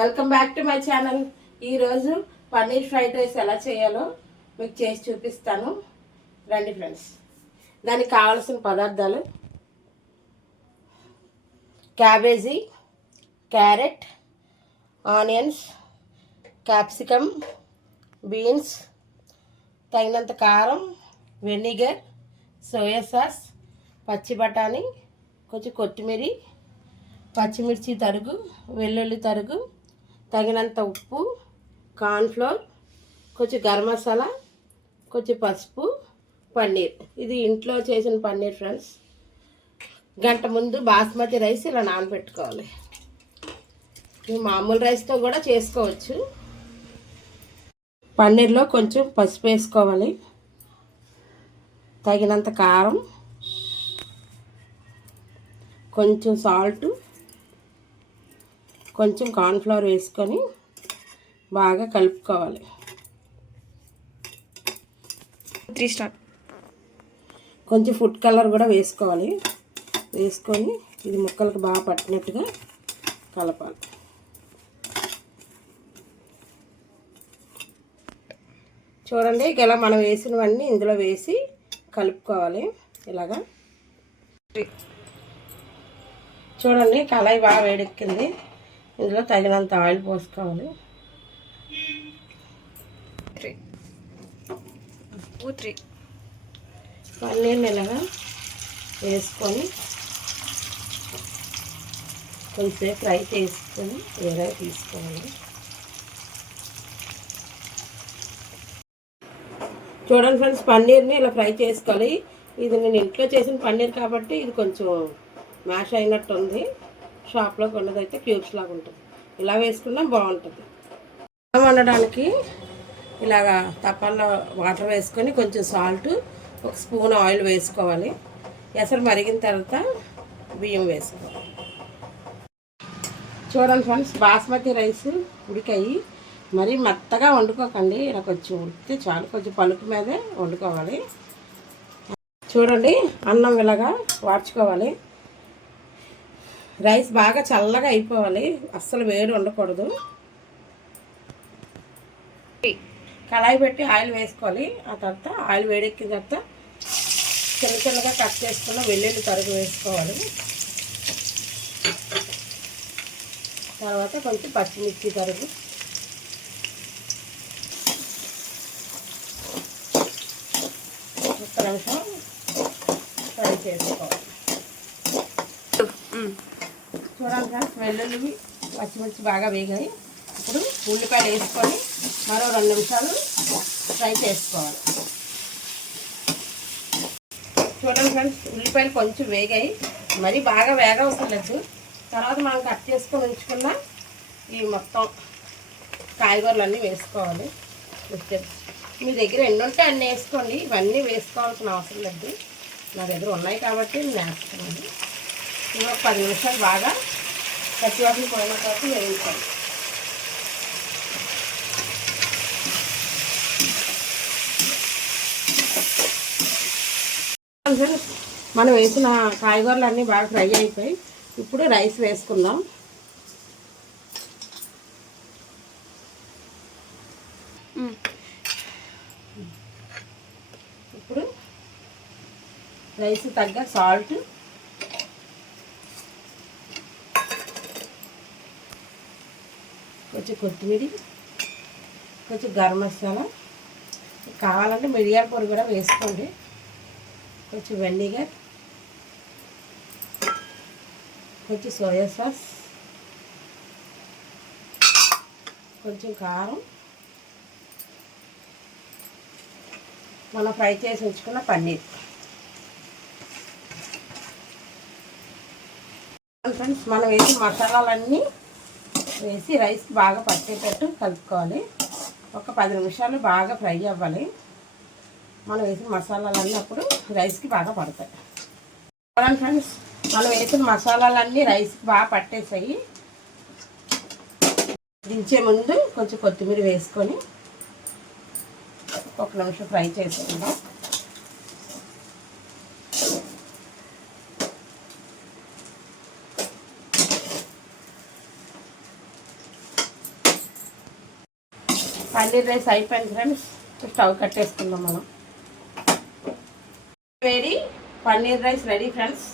Welcome back to my channel. ఈరోజు paneer fried rice ఎలా చేయాలో మీకు చేసి చూపిస్తాను. రండి ఫ్రెండ్స్. దానికి కావాల్సిన పదార్థాలు: cabbage, carrot, onions, capsicum, beans, తగినంత కారం, వెనిగర్, సోయా సాస్, పచ్చి బఠానీ, కొంచెం కొత్తిమీర, పచ్చిమిర్చి తరుగు, వెల్లుల్లి తరుగు, తగినంత ఉప్పు, కార్న్ఫ్లోర్, కొంచెం గరం మసాలా, కొంచెం పసుపు, పన్నీర్. ఇది ఇంట్లో చేసిన పన్నీర్ ఫ్రెండ్స్. గంట ముందు బాస్మతి రైస్ ఇలా నానబెట్టుకోవాలి. మామూలు రైస్తో కూడా చేసుకోవచ్చు. పన్నీర్లో కొంచెం పసుపు వేసుకోవాలి, తగినంత కారం, కొంచెం సాల్ట్, కొంచెం కార్న్ఫ్లవర్ వేసుకొని బాగా కలుపుకోవాలి. కొంచెం ఫుడ్ కలర్ కూడా వేసుకోవాలి. వేసుకొని ఇది ముక్కలకు బాగా పట్టినట్టుగా కలపాలి. చూడండి, ఇలా మనం వేసినవన్నీ ఇందులో వేసి కలుపుకోవాలి. ఇలాగా చూడండి, కళాయి బాగా వేడెక్కింది. ఇందులో తగినంత ఆయిల్ పోసుకోవాలి. పన్నీర్ని ఇలాగా వేసుకొని కొంచెం ఫ్రై చేసుకొని వేరే తీసుకోవాలి. చూడండి ఫ్రెండ్స్, పన్నీర్ని ఇలా ఫ్రై చేసుకోవాలి. ఇది నేను ఇంట్లో చేసిన పన్నీర్ కాబట్టి ఇది కొంచెం మ్యాష్ అయినట్టు ఉంది. షాప్లో కొన్నదైతే క్యూబ్స్ లాగా ఉంటుంది. ఇలా వేసుకున్నా బాగుంటుంది. వండడానికి ఇలాగా తప్పల్లో వాటర్ వేసుకొని కొంచెం సాల్ట్, ఒక స్పూన్ ఆయిల్ వేసుకోవాలి. ఎసరు మరిగిన తర్వాత బియ్యం వేసుకోవాలి. చూడండి ఫ్రెండ్స్, బాస్మతి రైస్ ఉడికాయి. మరీ మెత్తగా వండుకోకండి, ఇలా కొంచెం ఉడికితే చాలు. కొంచెం పలుకు మీదే వండుకోవాలి. చూడండి, అన్నం ఇలాగా వాడ్చుకోవాలి. రైస్ బాగా చల్లగా అయిపోవాలి, అస్సలు వేడి ఉండకూడదు. కళాయి పెట్టి ఆయిల్ వేసుకోవాలి. ఆ తర్వాత ఆయిల్ వేడెక్కిన తర్వాత చిన్న చిన్నగా కట్ చేసుకున్న వెల్లుల్లి తరుగు వేసుకోవాలి. తర్వాత కొంచెం పచ్చిమిర్చి తరుగు, ఒక్క నిమిషం ఫ్రై చేసుకోవాలి. చూడండి ఫ్రెండ్స్, వెల్లుల్లి పచ్చిమిర్చి బాగా వేగాయి. ఇప్పుడు ఉల్లిపాయలు వేసుకొని మరో 2 నిమిషాలు ఫ్రై చేసుకోవాలి. చూడండి ఫ్రెండ్స్, ఉల్లిపాయలు కొంచెం వేగాయి. మరీ బాగా వేగవసరం లేదు. తర్వాత మనం కట్ చేసుకొని ఉంచుకున్న ఈ మొత్తం కాయగూరలన్నీ వేసుకోవాలి. మీ దగ్గర ఎన్ని ఉంటే అన్నీ వేసుకోండి. ఇవన్నీ వేసుకోవాల్సిన అవసరం లేదు. నా దగ్గర ఉన్నాయి కాబట్టి నేను వేస్తున్నాను. ఒక 10 నిమిషాలు బాగా పచ్చివాసన పోయిన తర్వాత వేయించాలి. మనం వేసిన కాయగూరలు అన్నీ బాగా ఫ్రై అయిపోయి ఇప్పుడు రైస్ వేసుకుందాం. ఇప్పుడు రైస్ తగ్గ సాల్ట్, కొంచెం కొత్తిమీర, కొంచెం గరం మసాలా, కావాలంటే మిరియాల పొడి కూడా వేసుకోండి. కొంచెం వెనిగర్, కొంచెం సోయా సాస్, కొంచెం కారం, మనం ఫ్రై చేసి ఉంచుకున్న పన్నీర్. ఫ్రెండ్స్, మనం వేసి మసాలాలన్నీ వేసి రైస్ బాగా పట్టేటట్టు కలుపుకోవాలి. ఒక 10 నిమిషాలు బాగా ఫ్రై అవ్వాలి. మనం వేసిన మసాలాలన్నీ అప్పుడు రైస్కి బాగా పడతాయి. చూడండి ఫ్రెండ్స్, మనం వేసిన మసాలాలన్నీ రైస్కి బాగా పట్టేసాయి. దించే ముందు కొంచెం కొత్తిమీర వేసుకొని 1 నిమిషం ఫ్రై చేసుకుందాం. పన్నీర్ రైస్ అయిపోయింది ఫ్రెండ్స్. స్టవ్ కట్టేసుకుందాం మనం. వేడి పన్నీర్ రైస్ రెడీ ఫ్రెండ్స్.